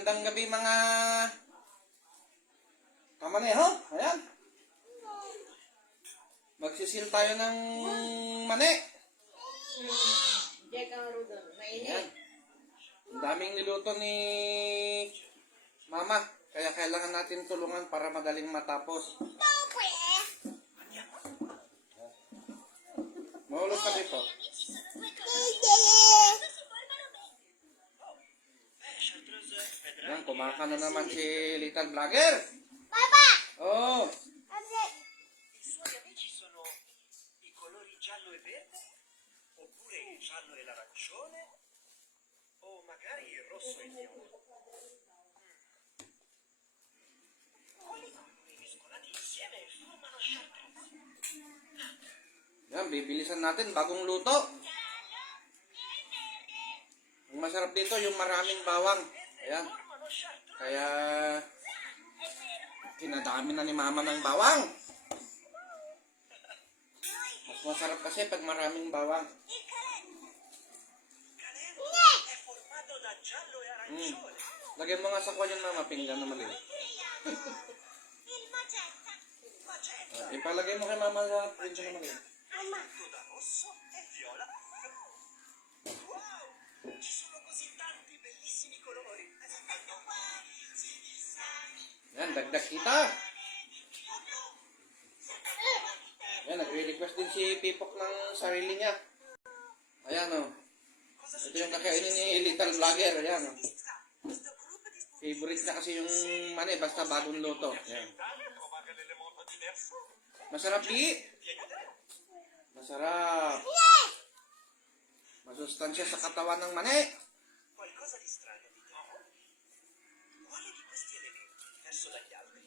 Magandang gabi mga kamaneho. Ayan. Magsisil tayo ng mani. Ayan. Ang daming niluto ni Mama. Kaya kailangan natin tulungan para madaling matapos. Mahulog ka dito. Yan, kumaka na naman si Little Vlogger. Papa! Oh. I suoi amici sono i colori giallo e verde, oppure il giallo e l'arancione, o magari il rosso e il viola. Quali colori mescolati insieme formano chartreuse? Yan, bibilisan natin bagong luto. Ang masarap dito yung maraming bawang. Ayan. Formano chartreuse. Kaya kinadami na ni Mama ng bawang. Mas masarap kasi pag maraming bawang. Calendo è formato da giallo e arancione. Lagyan mo nga sa kuwan yung Mama, pinggan na maliit. Il magenta. Magenta Ipalagay mo kay Mama sa pinggan na maliit. è fatto da rosso e viola. Wow! Ci sono così tanti bellissimi colori. Yan, dagdag kita. Yan, nagre-request din si Pipok ng sarili niya. Ayan o. Ito yung kakainin ni Little Vlogger. Ayan o. Favorite niya kasi yung mani, basta bagong luto. Ayan. Masarap di? Masarap. Masustansya sa katawan ng mani. Qualcosa di strano di te. Quale di questi elementi è diverso dagli altri?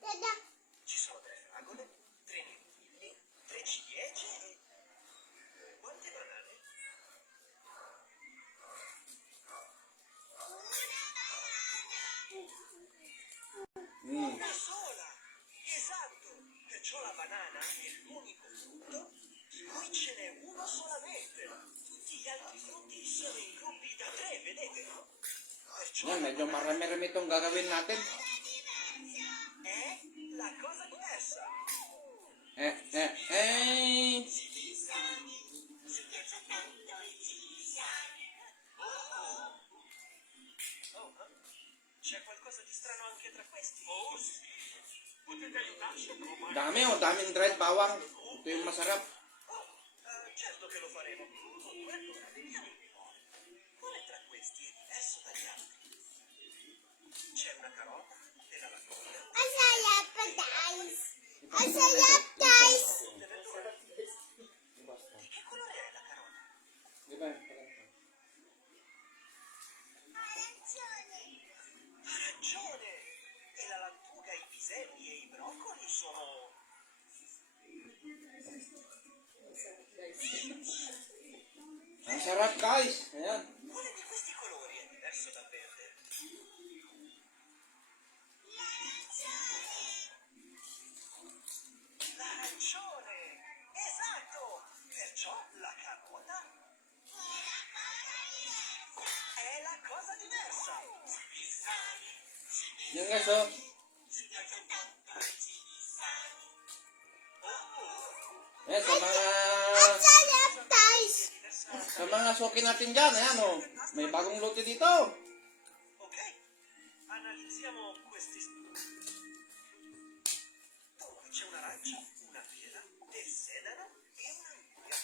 Dada. Ci sono 3 fragole, 3 mirtilli, 3 ciliegie e... quante banane? Una sola! Esatto! Perciò la banana è l'unico frutto di cui ce n'è uno solamente. Tutti gli altri frutti sono in gruppi da 3, vedete? Perciò Yan, medyo marami-rami itong gagawin natin. è la cosa diversa. C'è qualcosa di strano anche tra questi? Oh sì! Potete aiutarci a trovare? Dami o, daming dried bawang. Ito yung masarap. Certo che lo faremo. Dunque, allora, vediamo un po'. Quale tra questi è diverso dagli altri? C'è una carota della lavagna. Masarap pa, guys. Masarap, guys. Tutte verdure. Di che colore è la carota? Diba? Ha ragione! E la lattuga, i piselli e i broccoli sono... Ang sarap guys. Ayan. Quale di questi colori è diverso dal verde? L'arancione! Esatto! Perciò la carota è la cosa diversa. Yan guys oh. Ayan, Masarap, guys. sa mga suki natin dyan, ayan oh. May bagong luto dito. Ok, analizziamo questi. Dunque c'è un'arancia, una pera, del sedano e un'anguria.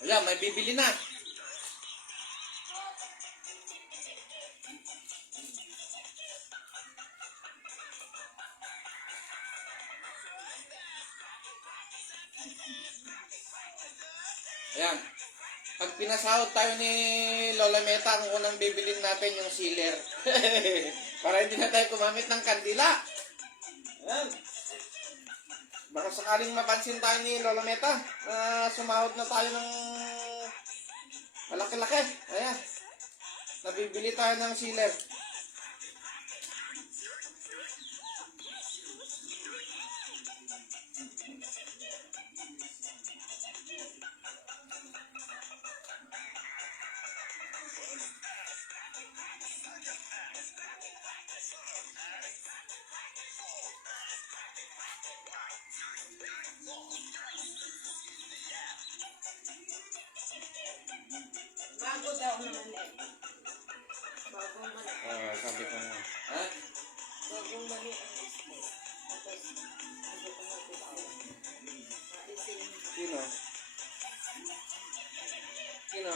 Ayan, may bibili na. Ayan. Pag pinasahod tayo ni Lola Meta, ang unang bibilin natin yung sealer. Para hindi na tayo kumamit ng kandila. Ayan. Baka sakaling mapansin tayo ni Lola Meta na sumahod na tayo ng malaki-laki. Ayan. Nabibili tayo ng sealer. daw na mani. Bagong mani. Sabi ko na. Ha? Bagong mani ang gusto. Tapos, hindi ko na tinawa. Maisin. Sino? Sino?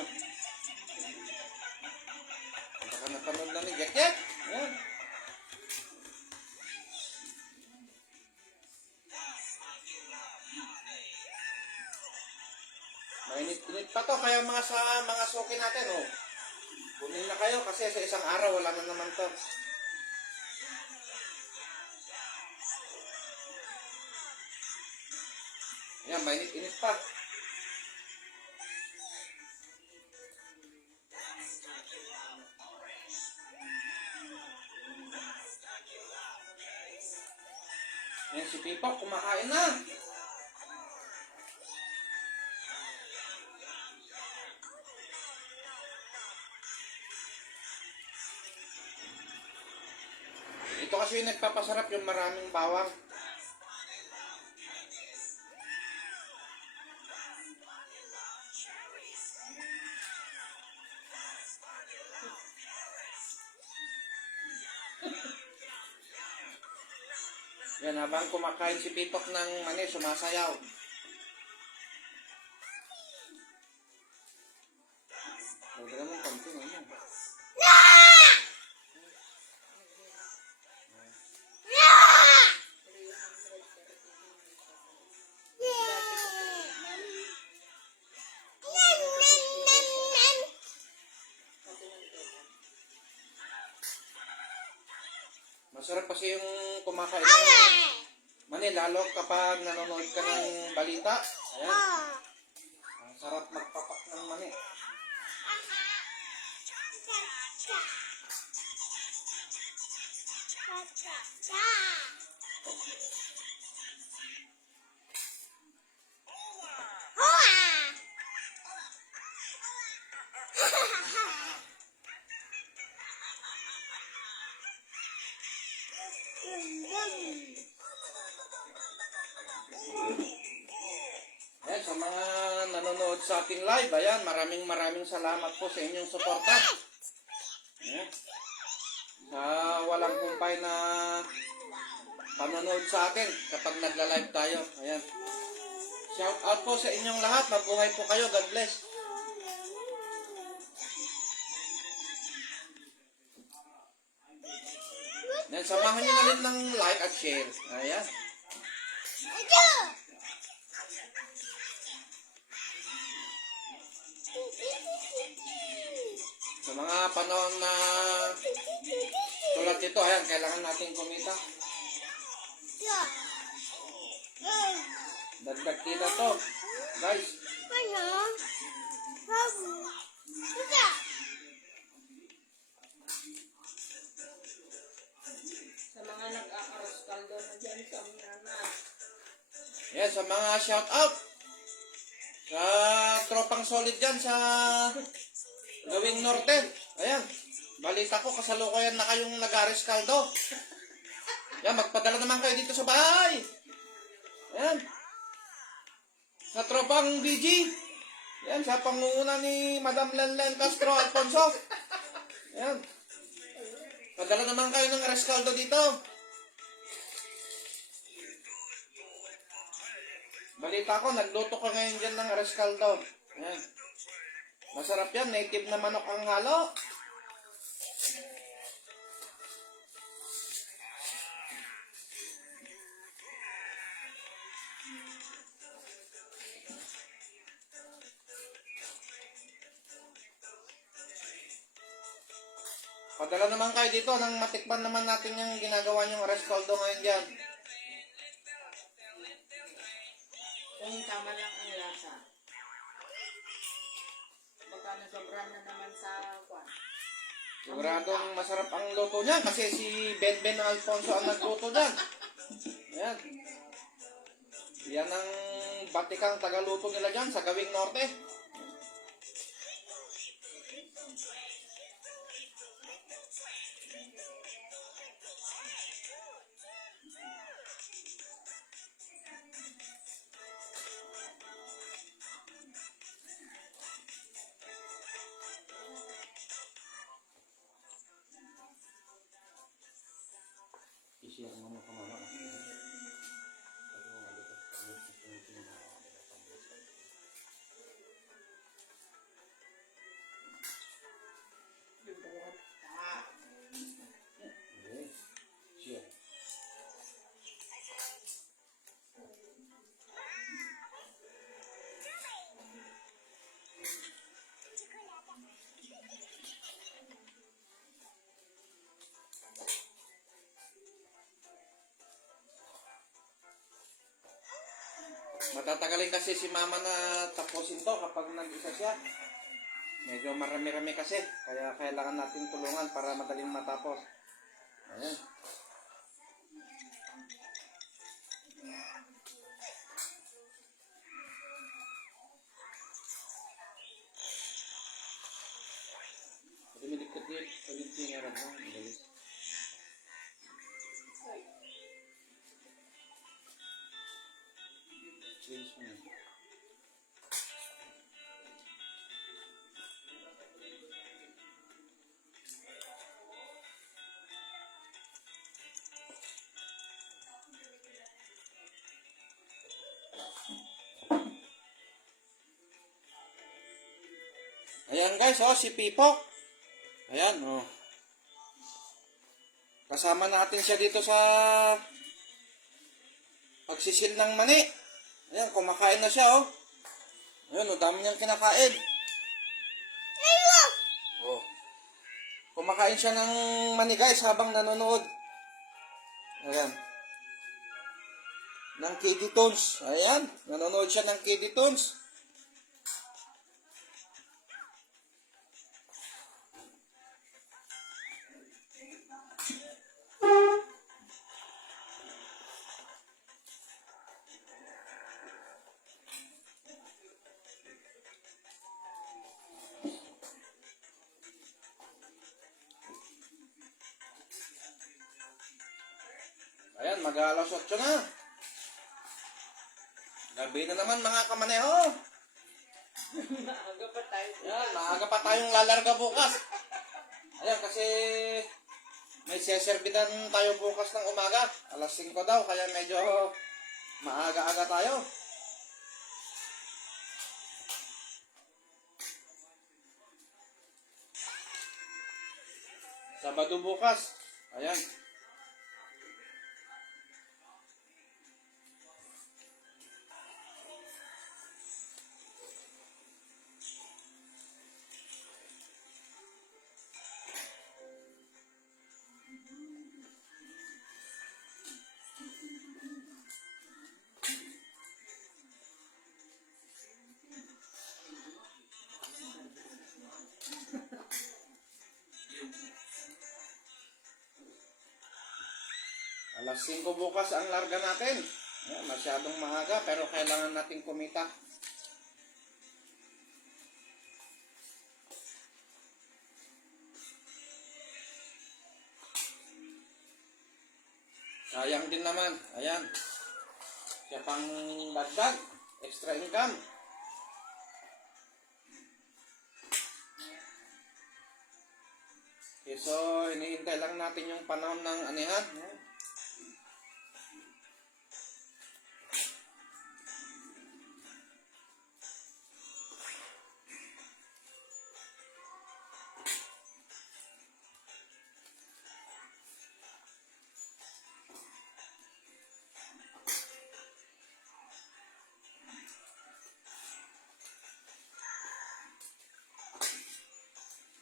Baka napanood na ni Jack. Ayan. Mainit-init pa to, kaya mga suki natin, oh. Bumili na kayo kasi sa isang araw wala na naman to. Ayan, mainit-init pa. Ayan, si Pipok kumakain na. Ito kasi yung nagpapasarap, yung maraming bawang. Yan, habang kumakain si Pitok ng mani, sumasayaw. Dagdagan mo konti, ano? Masarap kasi yung kumakain ng mani, lalo kapag nanonood ka ng balita. Ayan. Ang sarap magpapak ng mani. Ayan, sa mga nanonood sa ating live, ayan, maraming salamat po sa inyong suporta. Ayan. Sa walang kumpay na panonood sa atin kapag nagla-live tayo. Ayan. Shout out po sa inyong lahat. Mabuhay po kayo. God bless. Ayan, samahan nyo na rin ng like at share. Ayan. Sa mga panahon na tulad dito, ayan, kailangan natin kumita. Dagdag kita to. Guys. Sa mga nag-aaros kaldo na dyan sa unanan. Ayan, sa mga shout out. Sa tropang solid dyan sa Gawing Norte. Ayan. Balita ko, kasalukuyan na kayong nag-ares kaldo. Ayan, magpadala naman kayo dito sa bahay. Ayan. Sa tropang BG. Ayan, sa pangunguna ni Madam Lenlen Castro Alfonso. Ayan. Padala naman kayo ng ares kaldo dito. Balita ko, nagluto ka ngayon dyan ng ares kaldo. Ayan. Masarap yan, native na manok ang halo. Padala naman kayo dito nang matikman naman natin yung ginagawa niyong ares kaldo ngayon dyan. Kung tama lang ang lasa. Baka nasobran na naman sa kwan. Siguradong masarap ang luto niya kasi si Ben Alfonso ang nagluto dyan. Ayan. Yan ang batikang tagaluto nila dyan sa Gawing Norte. share mo ka mama. Okay. Share. Matatagalin kasi si mama na tapusin to kapag nag-isa siya. Medyo marami-rami kasi. Kaya kailangan natin tulungan para madaling matapos. Ayan. Dumilikot din. Pagigtingaran mo. Magalis. Change mo na. Ayan guys, oh, si Pipok. Ayan, oh. Kasama natin siya dito sa pagsisil ng mani. Ayan, kumakain na siya, oh. Ayan, oh, dami niyang kinakain. Oh. Kumakain siya ng mani guys habang nanonood. Ayan. Ng Kiddy Toons. Ayan, nanonood siya ng Kiddy Toons. Ayan, mag-alas 8 na. Gabi na naman mga kamaneho. Maaga pa tayo. Ayan, maaga pa tayong lalarga bukas. Ayan, kasi may seserbitan tayo bukas ng umaga. Alas 5 daw, kaya medyo maaga-aga tayo. Sabado bukas. Ayan. Alas 5 bukas ang larga natin. Ayan, masyadong maaga pero kailangan nating kumita. Sayang din naman. Ayan. Siya pang dagdag. Extra income. Okay, so hinihintay lang natin yung panahon ng anihan. Ayan.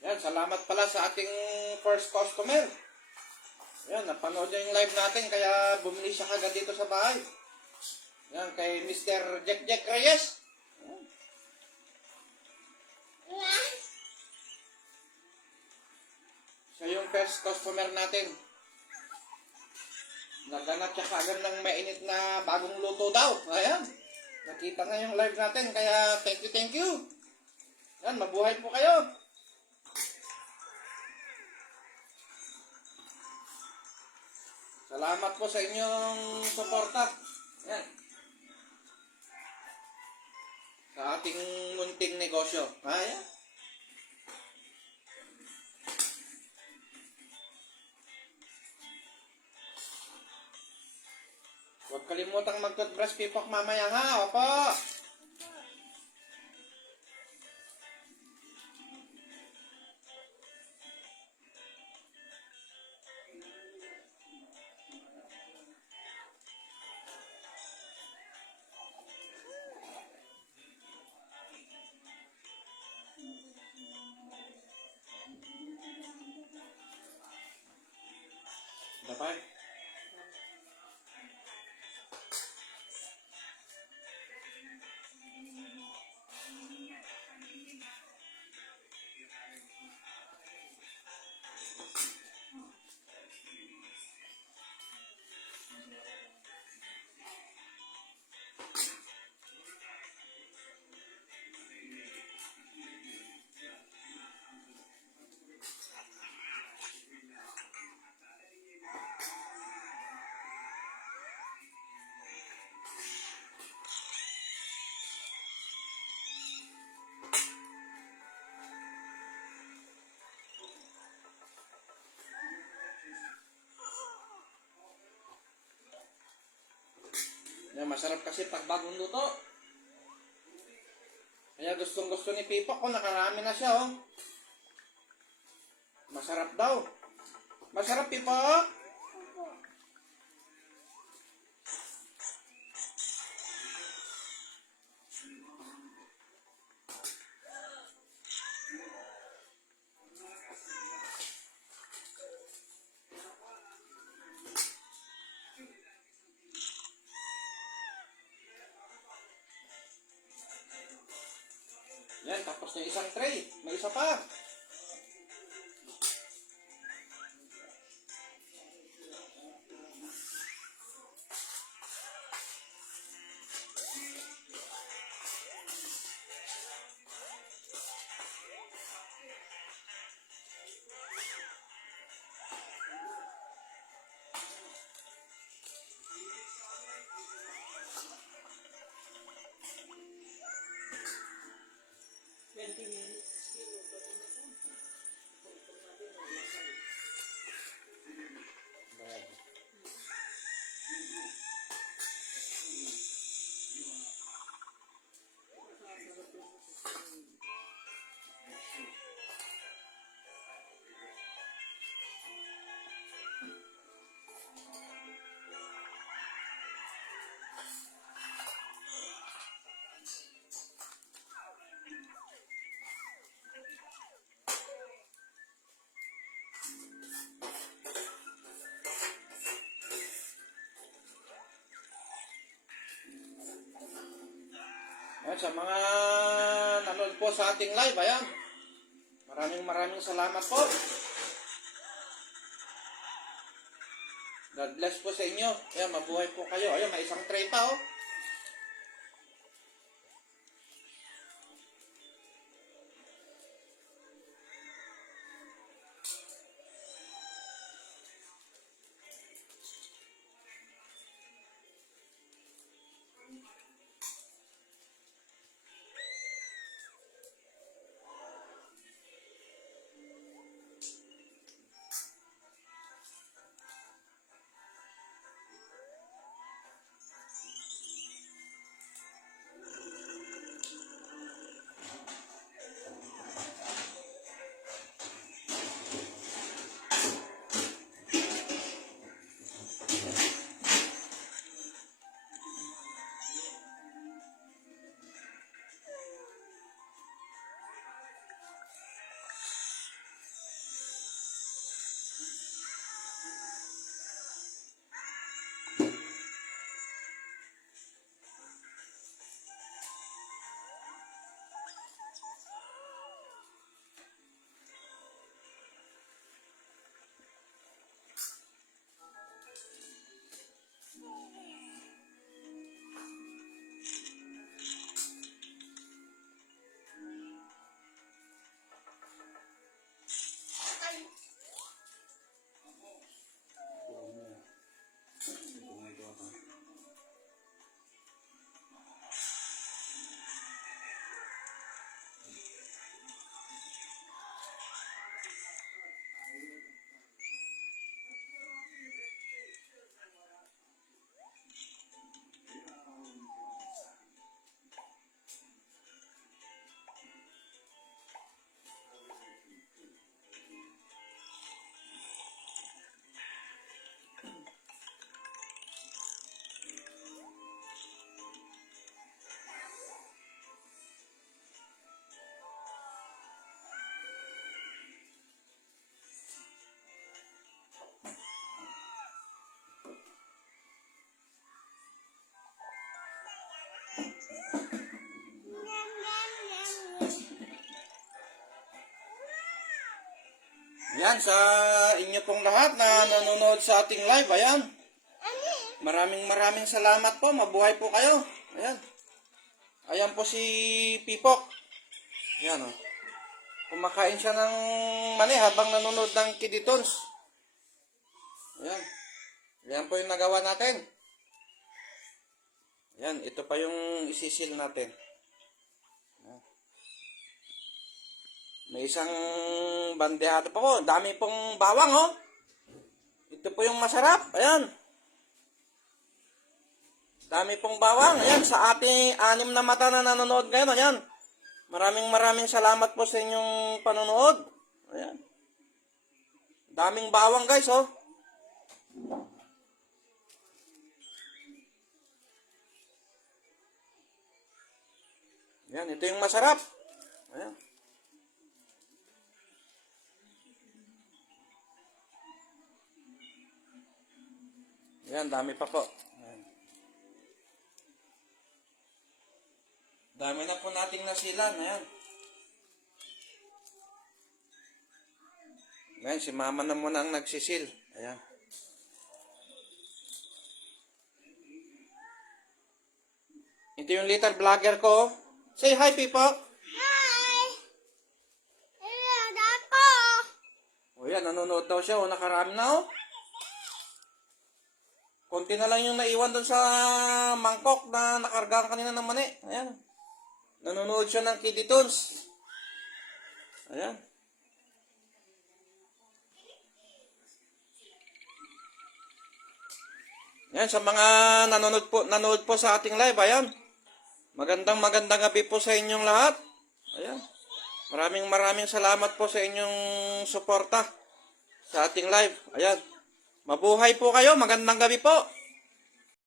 Yan, salamat pala sa ating first customer. Yan, napanood niya yung live natin kaya bumili siya kagad dito sa bahay. Yan, kay Mr. Jack Jack Reyes. Yan. Siya yung first customer natin. Naganap siya kagad ng mainit na bagong luto daw. Ayan, nakita na yung live natin kaya thank you. Yan, mabuhay po kayo. Salamat po sa inyong suporta. Yan. Sa ating munting negosyo. Ayan. mag-toothbrush Pipok mamaya ha. Opo. Dapat. Yan, masarap kasi pag bagong luto. Kaya gustong gusto ni Pipok ko, nakarami na siya oh. Masarap daw. Masarap Pipok. Yan, tapos na isang tray. May isa pa. At sa mga nanood po sa ating live, ayan. Maraming salamat po. God bless po sa inyo. Ayan, mabuhay po kayo. Ayan, may isang tray pa oh. Yan, sa inyo pong lahat na nanonood sa ating live. Ayan. Maraming salamat po. Mabuhay po kayo. Ayan. Ayan po si Pipok. Ayan, oh. Kumakain siya ng mani habang nanonood ng Kiditons. Ayan. Ayan po yung nagawa natin. Ayan, ito pa yung isisil natin. Ayan. May isang bandehado pa po. Dami pong bawang, oh. Ito po yung masarap. Ayan. Dami pong bawang. Ayan, sa ating 6 na mata na nanonood ngayon. Ayan. Maraming salamat po sa inyong panonood. Ayan. Daming bawang, guys, oh. Ayan, ito yung masarap. Ayan. Ayan, dami pa po. Ayan. Dami na po nating nasilan. Ayan. Ayan, si mama na muna ang nagsisil. Ayan. Ito yung little vlogger ko. Say hi, people. Hi! Ayan ako! O yan, nanonood daw siya. O, nakarami na, oh. Konti na lang yung naiwan doon sa mangkok na nakargaan kanina ng mani. Ayan. Nanonood siya ng Kiditons. Ayan. Ayan, sa mga nanonood po sa ating live, ayan. Magandang gabi po sa inyong lahat. Ayan. Maraming salamat po sa inyong suporta sa ating live. Ayan. Mabuhay po kayo. Magandang gabi po.